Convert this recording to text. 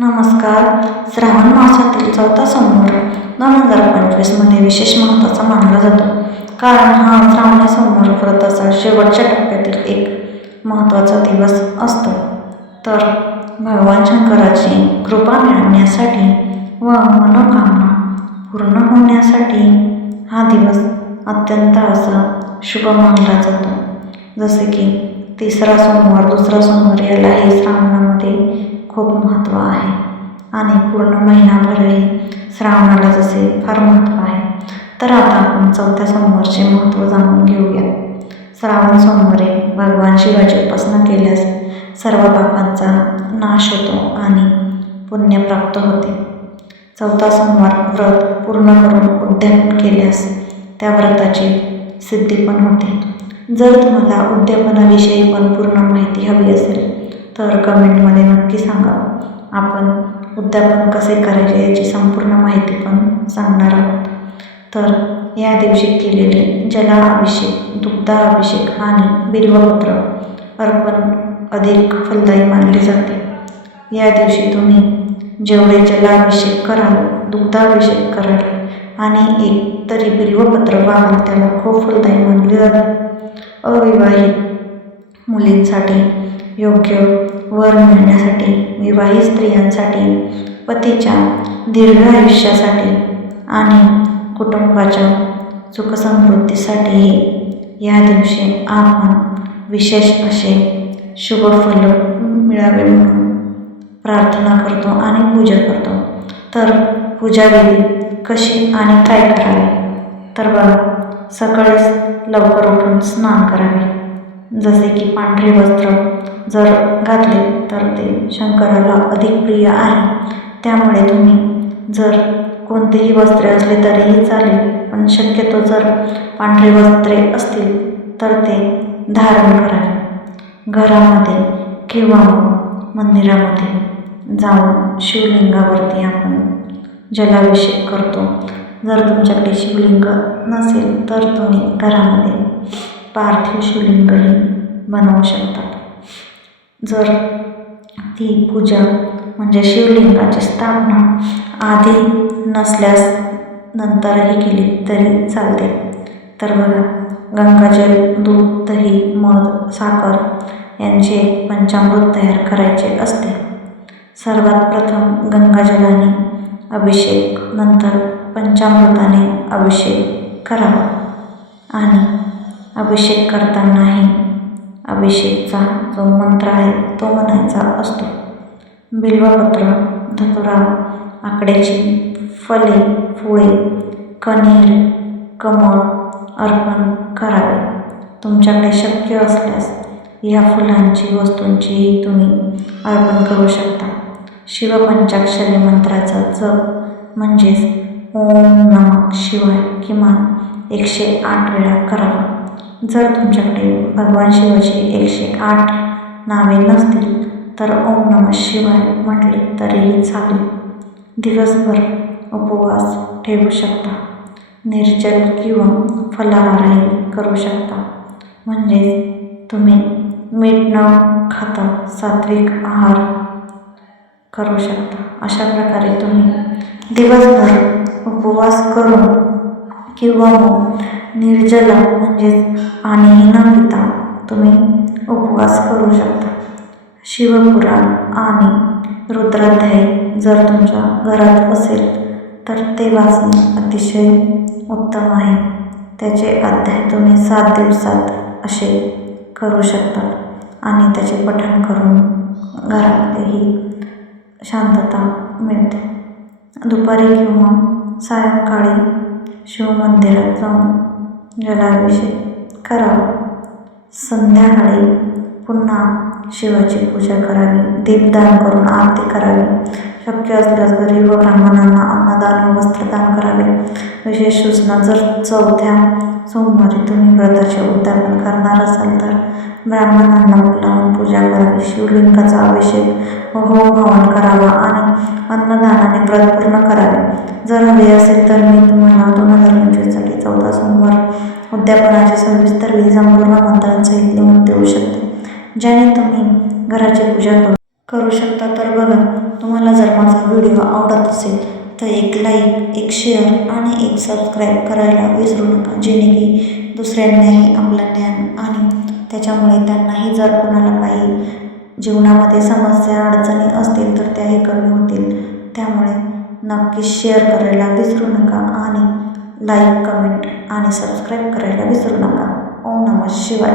नमस्कार. श्रावण मासातील चौथा सोमवार दोन हजार पंचवीसमध्ये विशेष महत्त्वाचा मानला जातो. कारण हा श्रावण सोमवार व्रताचा शेवटच्या टप्प्यातील एक महत्त्वाचा दिवस असतो. तर भगवान शंकराची कृपा मिळवण्यासाठी व मनोकामना पूर्ण होण्यासाठी हा दिवस अत्यंत असा शुभ मानला जातो. जसे की तिसरा सोमवार दुसरा सोमवार यालाही श्रावणामध्ये खूप महत्त्व आहे. आणि पूर्ण महिनाभरही श्रावणाला जसे फार महत्त्व आहे. तर आता आपण चौथ्या सोमवारचे महत्त्व जाणून घेऊया. श्रावण सोमवारी भगवान शिवाची उपासना केल्यास सर्व पापांचा नाश होतो आणि पुण्य प्राप्त होते. चौथा सोमवार व्रत पूर्ण करून उद्यापन केल्यास त्या व्रताची सिद्धी पण होते. जर तुम्हाला उद्यापनाविषयी पण पूर्ण माहिती हवी असेल तर कमेंटमध्ये नक्की सांगा. आपण उद्यापन कसे करायचे याची संपूर्ण माहिती पण सांगणार आहोत. तर या दिवशी केलेले जलाभिषेक दुग्धाभिषेक आणि बिल्वपत्र अर्पण अधिक फलदायी मानले जाते. या दिवशी तुम्ही जेवढे जलाभिषेक कराल दुग्धाभिषेक कराल आणि एक तरी बिल्वपत्र वाहन त्याला खूप फलदायी मानले जाते. अविवाहित मुलींसाठी योग्य वर मिळण्यासाठी विवाहित स्त्रियांसाठी पतीच्या दीर्घ आयुष्यासाठी आणि कुटुंबाच्या सुखसमृद्धीसाठीही या दिवशी आपण विशेष असे शुभफल मिळावे म्हणून प्रार्थना करतो आणि पूजा करतो. तर पूजाविधी कशी आणि काय करावी? तर बघा सकाळीच लवकर उठून स्नान करावे. जसे की पांढरे वस्त्र जर घातले तर ते शंकराला अधिक प्रिय आहे. त्यामुळे तुम्ही जर कोणतेही वस्त्रे असले तरीही चालेल पण शक्यतो जर पांढरे वस्त्रे असतील तर ते धारण करावे घरामध्ये किंवा मंदिरामध्ये जाऊन शिवलिंगावरती आपण जलाभिषेक करतो. जर तुमच्याकडे शिवलिंग नसेल तर तुम्ही घरामध्ये पार्थिव शिवलिंगही बनवू शकतात. जर ती पूजा म्हणजे शिवलिंगाची स्थापना आधी नसल्यास नंतरही केली तरी चालते. तर बघा गंगाजल दूध दही मध साखर यांचे पंचामृत तयार करायचे असते. सर्वात प्रथम गंगाजलाने अभिषेक नंतर पंचामृताने अभिषेक करावा. आणि अभिषेक करतानाही अभिषेकचा जो मंत्र आहे तो म्हणायचा असतो. बिल्वपत्र धतुरा आकड्याची फले फुळे कणीर कमळ अर्पण करावे. तुमच्याकडे शक्य असल्यास या फुलांची वस्तूंचीही तुम्ही अर्पण करू शकता. शिवपंचाक्षरी मंत्राचा जप म्हणजेच ओम नमक शिवाय किमान एकशे आठ वेळा करावा. जर तुमच्याकडे भगवान शिवाची एकशे आठ नावे नसतील तर ओम नम शिवाय म्हटले तरीही चालेल. दिवसभर उपवास ठेवू शकता. निर्जल किंवा फलाहारही करू शकता. म्हणजेच तुम्ही मीठ न खाता सात्विक आहार करू शकता. अशा प्रकारे तुम्ही दिवसभर उपवास करून किंवा मग निर्जला म्हणजेच पाणीही न पिता तुम्ही उपवास करू शकता. शिवपुराण आणि रुद्राध्याय जर तुमच्या घरात असेल तर ते वाचणे अतिशय उत्तम आहे. त्याचे अध्याय तुम्ही सात दिवसात असे करू शकता आणि त्याचे पठण करून घरामध्येही शांतता मिळते. दुपारी किंवा सायंकाळी शिवमंदिरात जाऊन जलाभिषेक करावा. संध्याकाळी पुन्हा शिवाची पूजा करावी दीपदान करून आरती करावी. शक्य असल्यास गरीब व ब्राह्मणांना अन्नदान व वस्त्रदान करावे. विशेष सूचना जर चौथ्या सोमवारी तुम्ही व्रताचे उद्यापन करणार असाल तर ब्राह्मणांना बोलावून पूजा करावी. शिवलिंगाचा अभिषेक व होम हवन करावा. देऊ शकते. ज्याने तुम्ही घराची पूजा करू करू शकता. तर बघा तुम्हाला जर माझा व्हिडिओ आवडत असेल तर एक लाईक एक शेअर आणि एक सबस्क्राईब करायला विसरू नका. जेणे की दुसऱ्यांनाही आपलं ज्ञान आणि त्याच्यामुळे त्यांनाही जर कोणाला काही जीवनामध्ये समस्या अडचणी असतील तर त्याही कमी होतील. त्यामुळे नक्की शेअर करायला विसरू नका आणि लाईक कमेंट आणि सबस्क्राईब करायला विसरू नका. ओम नमः शिवाय.